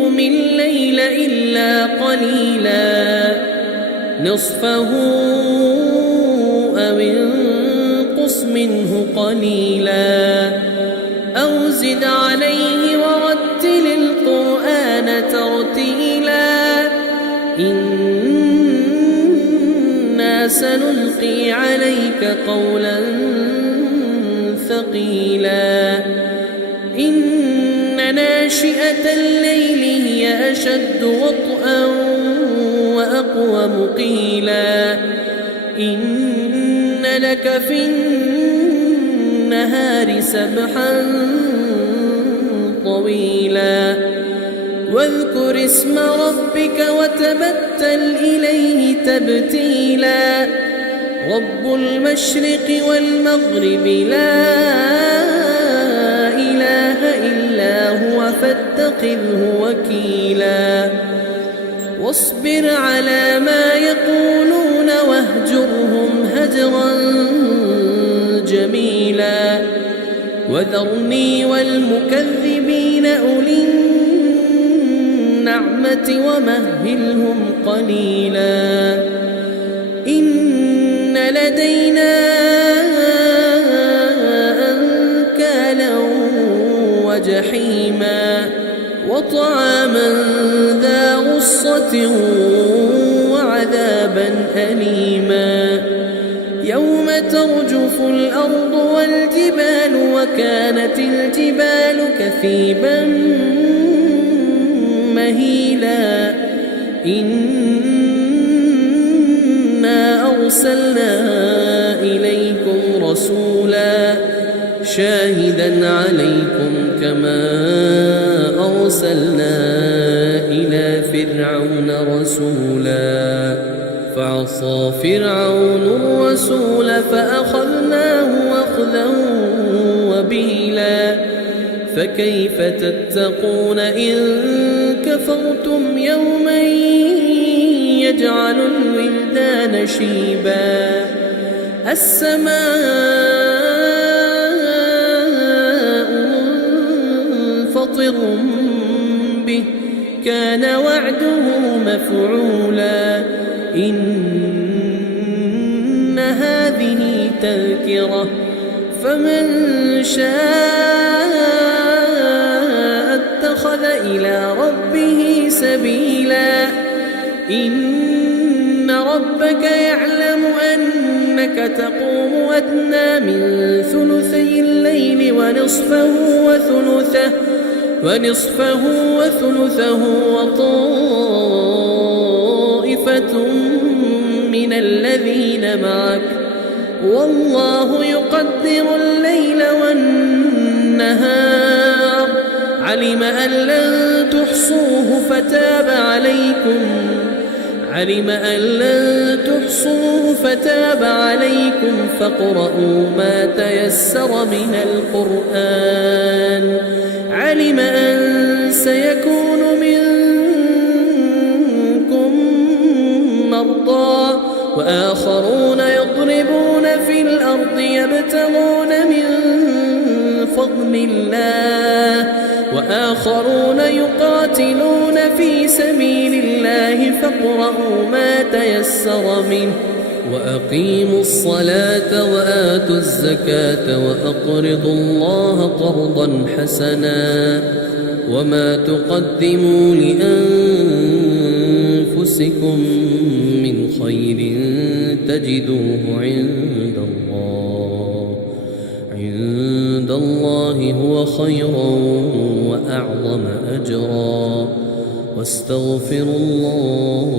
قم الليل إلا قليلا نصفه أو انقص منه قليلا أو زد عليه ورتل القرآن ترتيلا إنا سنلقي عليك قولا ثقيلا إن ناشئة الليل هي أشد وطئا وأقوم قيلا إن لك في النهار سبحا طويلا واذكر اسم ربك وتبتل إليه تبتيلا رب المشرق والمغرب لا إله إلا هو فاتخذه وكيلا واصبر على ما يقولون واهجرهم هجرا جميلا وذرني والمكذبين أولي النعمة ومهلهم قليلا إن لدينا أنكالا وجحيما وطعاما ذا غصة وعذابا أليما يوم ترجف الأرض والجبال وكانت الجبال كثيبا مهيلا إنا أرسلنا إليكم رسولا شاهدا عليكم كما أرسلنا إلى فرعون رسولا فعصى فرعون الرسول فأخذناه أخذا وبيلا فكيف تتقون إن كفرتم يوما يجعل الولدان شيبا السماء منفطر به كان وعده مفعولا إن هذه تذكرة فمن شاء اتخذ إلى ربه سبيلا إن ربك يعلم أنك تقوم أدنى من ثلثي الليل ونصفه وثلثه وطائفة من الذين معك والله يقدر الليل والنهار علم أن لن تحصوه فتاب عليكم فاقرؤوا ما تيسر من القرآن علم أن سيكون منكم مرضى وآخرون يضربون في الأرض يبتغون من فضل الله وآخرون يقاتلون في سبيل الله فاقرؤوا ما تيسر منه وأقيموا الصلاة وآتوا الزكاة وأقرضوا الله قرضا حسنا وما تقدموا لأنفسكم من خير تجدوه عند الله هو خيرا وأعظم أجرا واستغفروا الله